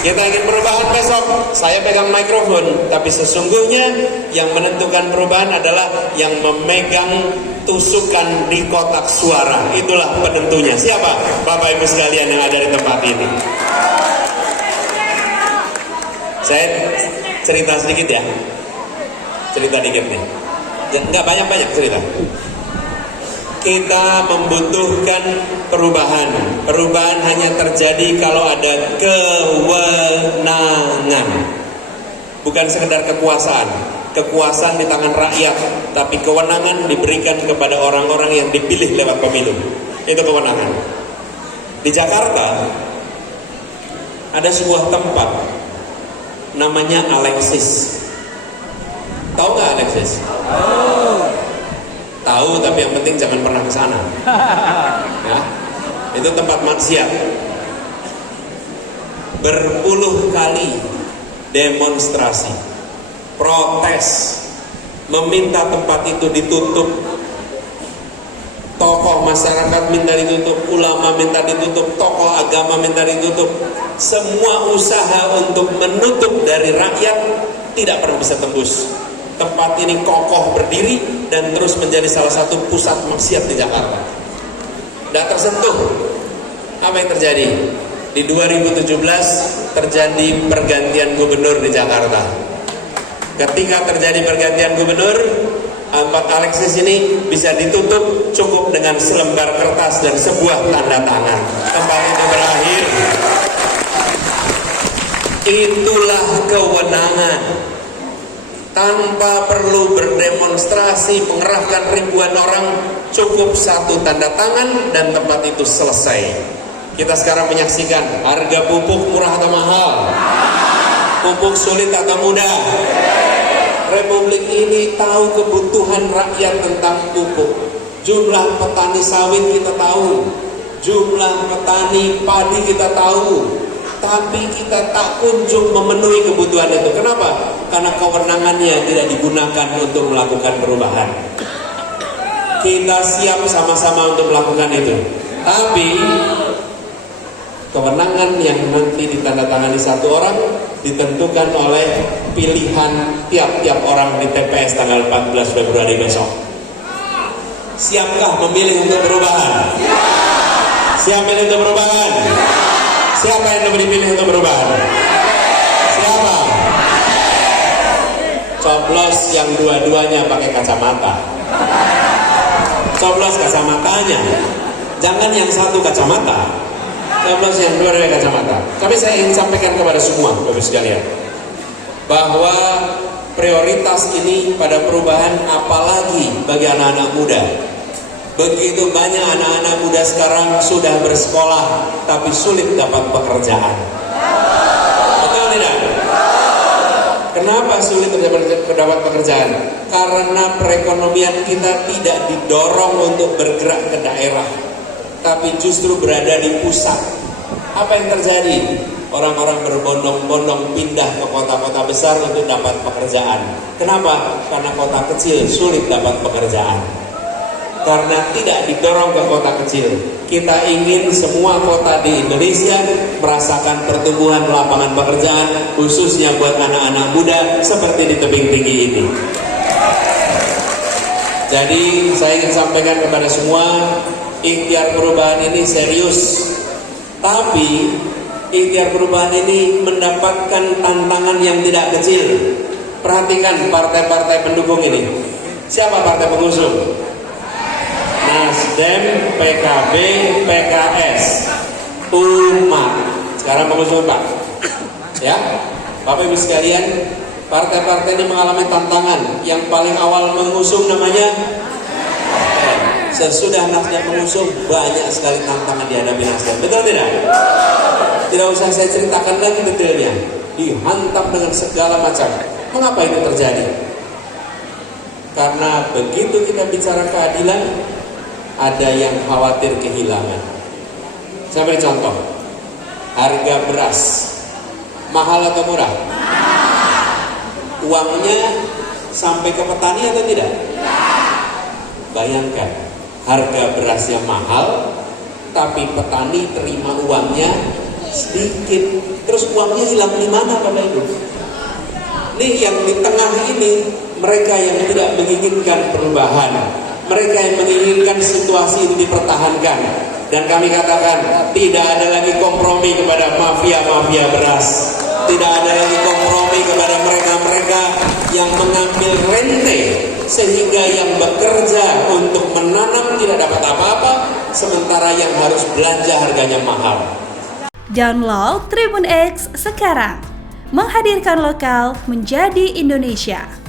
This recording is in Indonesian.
Kita ingin perubahan besok. Saya pegang mikrofon, tapi sesungguhnya yang menentukan perubahan adalah yang memegang tusukan di kotak suara. Itulah penentunya. Siapa? Bapak Ibu sekalian yang ada di tempat ini. Saya cerita sedikit ya. Cerita dikit nih. Enggak banyak-banyak cerita. Kita membutuhkan perubahan. Perubahan hanya terjadi kalau ada kewenangan. Bukan sekedar kekuasaan. Kekuasaan di tangan rakyat, tapi kewenangan diberikan kepada orang-orang yang dipilih lewat pemilu. Itu kewenangan. Di Jakarta ada sebuah tempat namanya Alexis. Tahu nggak Alexis? Tahu, tapi yang penting jangan pernah ke sana. Ya, itu tempat maksiat. Berpuluh kali demonstrasi, protes, meminta tempat itu ditutup. Tokoh masyarakat minta ditutup, ulama minta ditutup, tokoh agama minta ditutup. Semua usaha untuk menutup dari rakyat tidak pernah bisa tembus. Tempat ini kokoh berdiri dan terus menjadi salah satu pusat maksiat di Jakarta. Tidak tersentuh. Apa yang terjadi? Di 2017 terjadi pergantian gubernur di Jakarta. Ketika terjadi pergantian gubernur, tempat Alexis ini bisa ditutup cukup dengan selembar kertas dan sebuah tanda tangan. Tempat itu berakhir. Itulah kewenangan. Tanpa perlu berdemonstrasi, mengerahkan ribuan orang, cukup satu tanda tangan dan tempat itu selesai. Kita sekarang menyaksikan harga pupuk murah atau mahal, pupuk sulit atau mudah. Republik ini tahu kebutuhan rakyat tentang pupuk. Jumlah petani sawit kita tahu, jumlah petani padi kita tahu. Tapi kita tak kunjung memenuhi kebutuhan itu. Kenapa? Karena kewenangannya tidak digunakan untuk melakukan perubahan. Kita siap sama-sama untuk melakukan itu. Tapi kewenangan yang nanti ditandatangani satu orang ditentukan oleh pilihan tiap-tiap orang di TPS tanggal 14 Februari besok. Siapkah memilih untuk perubahan? Siap memilih untuk perubahan? Siapa yang dipilih untuk perubahan? Siapa? Coblos yang dua-duanya pakai kacamata. Coblos kacamatanya. Jangan yang satu kacamata. Coblos yang dua-duanya kacamata. Tapi saya ingin sampaikan kepada semua Bapak sekalian, bahwa prioritas ini pada perubahan, apalagi bagi anak-anak muda. Begitu banyak anak-anak muda sekarang sudah bersekolah tapi sulit dapat pekerjaan. Betul tidak? Kenapa sulit dapat pekerjaan? Karena perekonomian kita tidak didorong untuk bergerak ke daerah, tapi justru berada di pusat. Apa yang terjadi? Orang-orang berbondong-bondong pindah ke kota-kota besar untuk dapat pekerjaan. Kenapa? Karena kota kecil sulit dapat pekerjaan. Karena tidak didorong ke kota kecil. Kita ingin semua kota di Indonesia merasakan pertumbuhan lapangan pekerjaan, khususnya buat anak-anak muda seperti di tebing tinggi ini. Jadi saya ingin sampaikan kepada semua, ikhtiar perubahan ini serius. Tapi ikhtiar perubahan ini mendapatkan tantangan yang tidak kecil. Perhatikan partai-partai pendukung ini. Siapa partai pengusung? Nasdem, PKB, PKS, Umat. Sekarang pengusung Pak. Ya, Bapak Ibu sekalian, partai-partai ini mengalami tantangan. Yang paling awal mengusung namanya sesudah Nasdem mengusung, banyak sekali tantangan dihadapi Nasdem. Betul tidak? Tidak usah saya ceritakan lagi detailnya. Dihantam dengan segala macam. Mengapa itu terjadi? Karena begitu kita bicara keadilan, ada yang khawatir kehilangan. Saya beri contoh. Harga beras mahal atau murah? Uangnya sampai ke petani atau tidak? Bayangkan, harga berasnya mahal, tapi petani terima uangnya sedikit, terus uangnya hilang di mana Bapak Ibu? Nih yang di tengah ini, mereka yang tidak menginginkan perubahan, mereka yang menginginkan situasi ini dipertahankan. Dan kami katakan, tidak ada lagi kompromi kepada mafia-mafia beras. Tidak ada lagi kompromi kepada mereka-mereka yang mengambil rente, sehingga yang bekerja untuk menanam tidak dapat apa-apa, sementara yang harus belanja harganya mahal. Download Tribun X sekarang, menghadirkan lokal menjadi Indonesia.